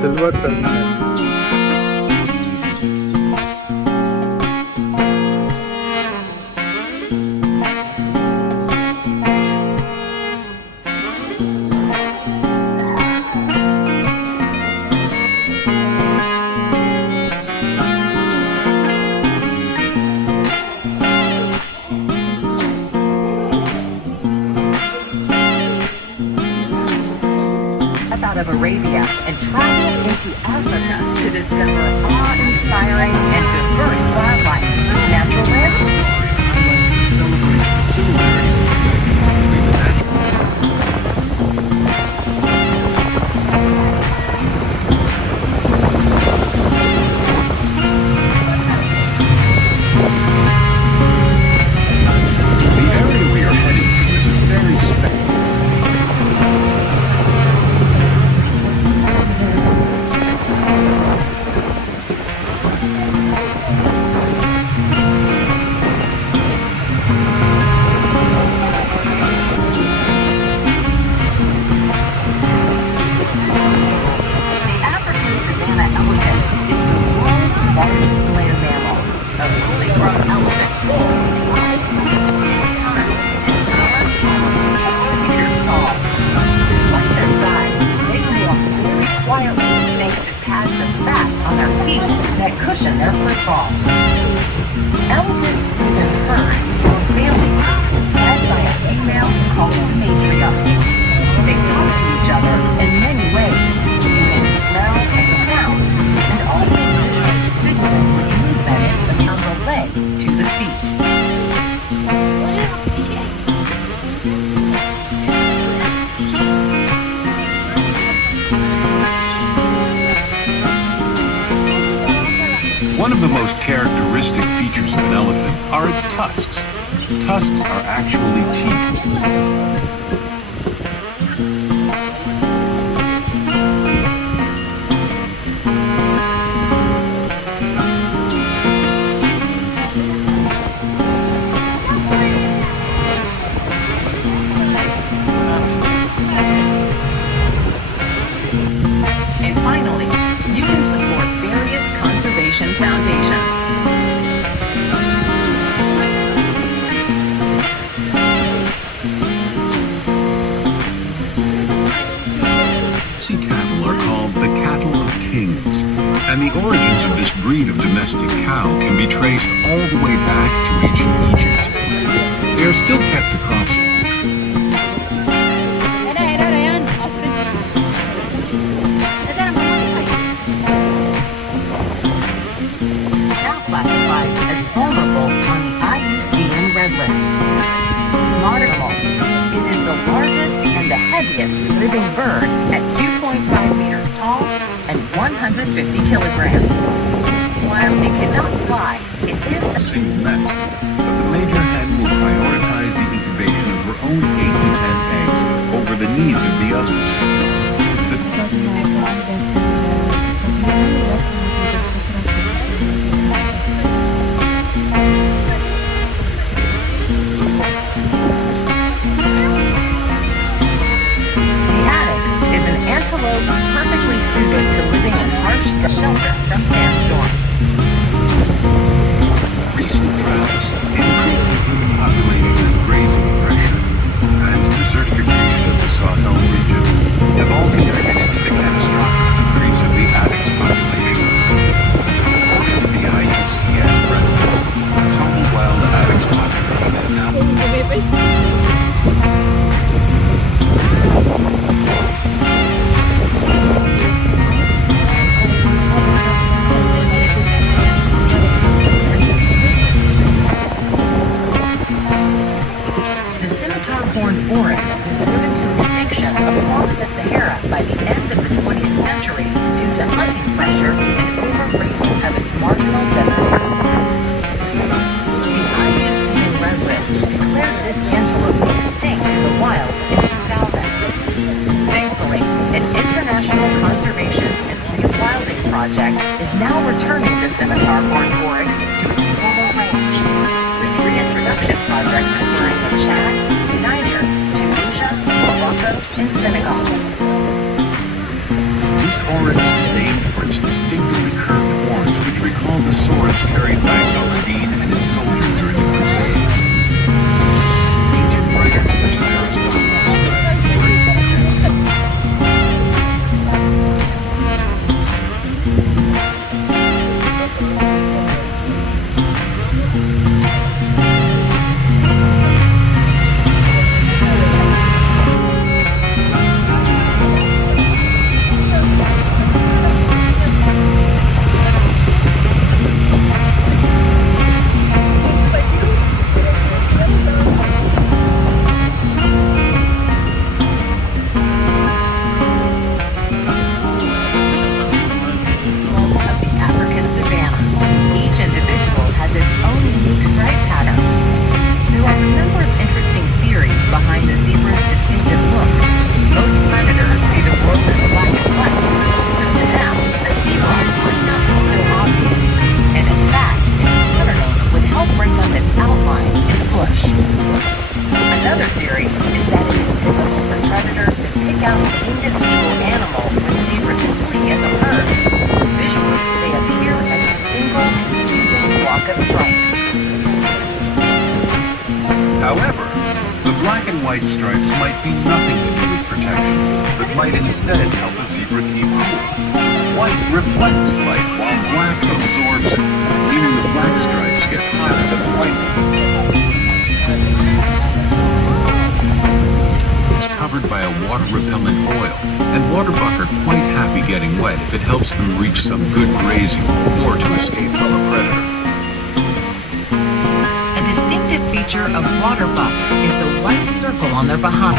Silver terminal. Out of Arabia and travel into Africa to discover awe-inspiring and diverse wildlife, natural landscapes. Celebrates the similarities and connections between the natural. The area we are heading to is a very special. Largest land mammal, a fully grown elephant, 6 tons and stand almost 4 meters tall. Despite their size, they can walk very quietly thanks to pads of fat on their feet that cushion their footfalls. Elephants live in herds or family groups led by a female called a matriarch. They talk to each other in many ways, using smell and sound, and also visually signaling with movements from the leg to the feet. One of the most characteristic features of an elephant are its tusks. Tusks are actually teeth. And finally, you can support various conservation foundations. Sea cattle are called the cattle of kings, and the origins of this breed of domestic cow can be traced all the way back to ancient Egypt. They are still kept across classified as vulnerable on the IUCN Red List. Modern mammal, it is the largest and the heaviest living bird at 2.5 meters tall and 150 kilograms. While it cannot fly, it is the same nest, but the major hen will prioritize the incubation of her own 8 to 10 eggs over the needs of the others. Antelope perfectly suited to living in harsh shelter from sandstorms. Recent droughts pronghorn oryx to its formal range, with reintroduction projects occurring in Chad, Niger, Tunisia, Morocco, and Senegal. This oryx is named for its distinctively curved horns, which recall the swords carried by Saladin and his soldiers during the Crusades. Ancient writers such as Aristotle described the oryx as However, the black and white stripes might be nothing to do with protection, but might instead help a zebra keep cool. White reflects light, while black absorbs it, meaning the black stripes get hotter than the white ones. It's covered by a water-repellent oil, and waterbuck are quite happy getting wet if it helps them reach some good grazing or to escape from a predator. A distinctive feature of waterbuck is the white circle on their behind.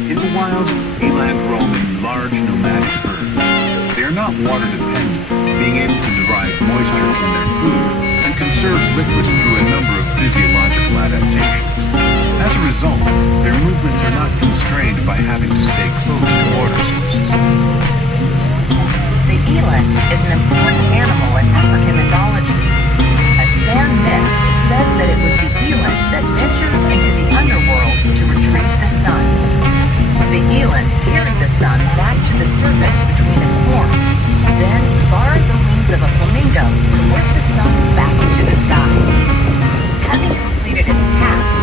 In the wild, eland roam in large nomadic herds. They are not water dependent, being able to derive moisture from their food and conserve liquid through a number of physiological adaptations. As a result, their movements are not constrained by having to stay close to water sources. The eland is an important animal in African mythology. A sand myth says that it was the eland that ventured into the underworld to retrieve the sun. The eland carried the sun back to the surface between its horns, then borrowed the wings of a flamingo to lift the sun back into the sky. Having completed its task,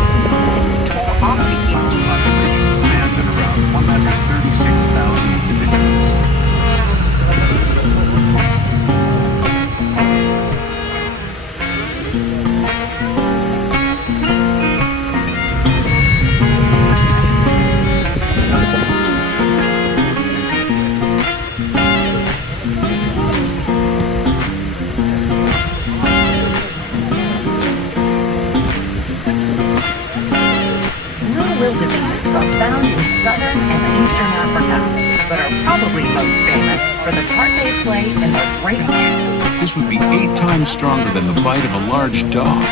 wings tore off the eland. The population stands at around 136,000 individuals. Wildebeest are found in southern and eastern Africa, but are probably most famous for the part they play in their great. This would be 8 times stronger than the bite of a large dog.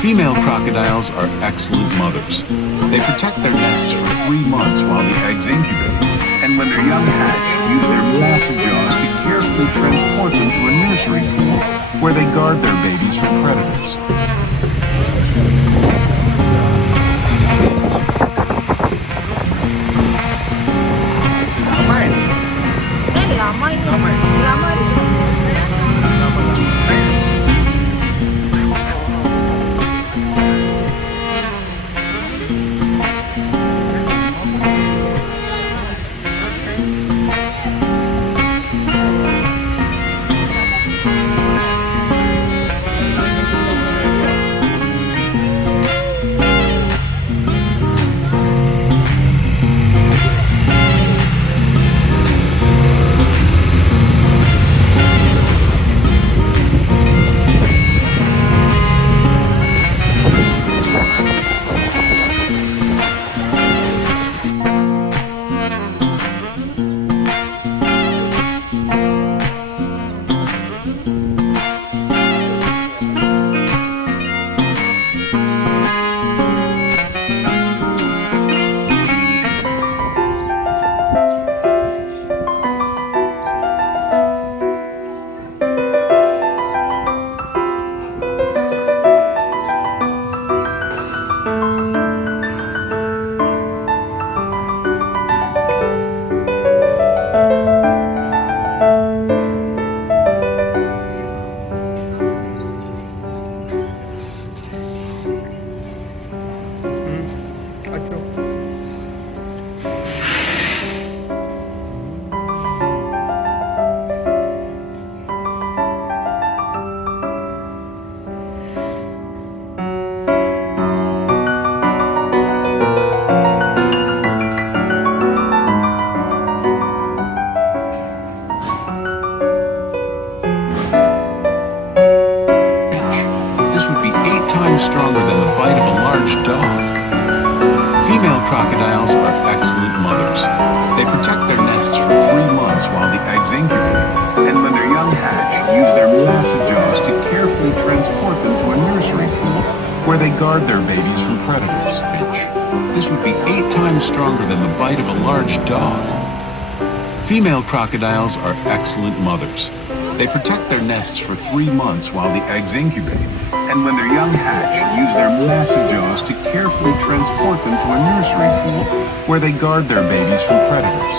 Female crocodiles are excellent mothers. They protect their nests for 3 months while the eggs incubate, and when their young hatch, use their massive jaws to carefully transport them to a nursery pool where they guard their babies from predators. where they guard their babies from predators. This would be 8 times stronger than the bite of a large dog. Female crocodiles are excellent mothers. They protect their nests for 3 months while the eggs incubate, and when their young hatch, use their massive jaws to carefully transport them to a nursery pool where they guard their babies from predators.